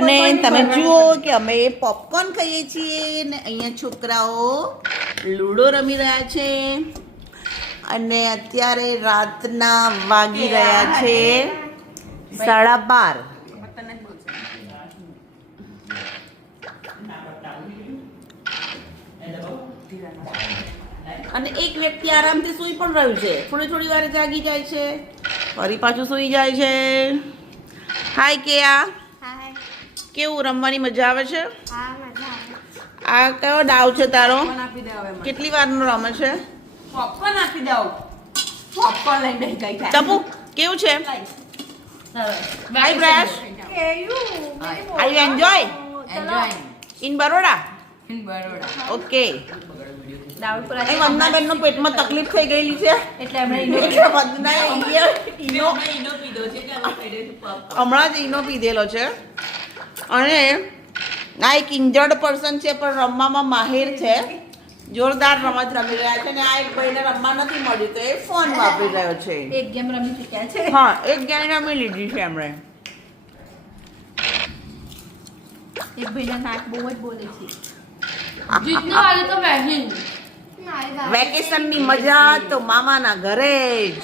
અને તમે જુઓ કે અમે પોપકોર્ન ખાઈએ છીએ ને અહીંયા છોકરાઓ લૂડો રમી રહ્યા છે અને અત્યારે રાતના વાગી રહ્યા છે 12:30. અને એક વ્યક્તિ આરામથી સૂઈ પણ રહ્યું છે, થોડી વાર જાગી જાય છે, ફરી પાછું સૂઈ જાય છે. હાય કેયા, કેવું રમવાની મજા આવે છે? આ કયો દાવ છે તારો? કેટલી વારનો રમે છે? પોપકોર્ન આપી દઉં. પોપકોર્ન લઈને ગઈ જાય. ટપુ કેવું છે? હાય બ્રેશ, are you enjoy in Baroda? Okay. અહીં વંદનાબેનનો પેટમાં તકલીફ થઈ ગયેલી છે એટલે અમે હમણાં જ ઈનો પીધેલો છે અને આ એક ઇન્જર્ડ પર્સન છે પણ રમવામાં માહિર છે, જોરદાર રમત રમી રહ્યા છે. અને આ એક ભાઈને રમવા નથી મળ્યું તો એ ફોન વાપરી રહ્યો છે. એક ગેમ રમી ચૂક્યા છે. હા, એક ગેમ રમી લીધી છે એમણે. એક ભાઈના નાક બહુ જ બોલે છે. જીતને વાલે તો વેહિન વેકેશનની મજા તો મામાના ઘરે જ.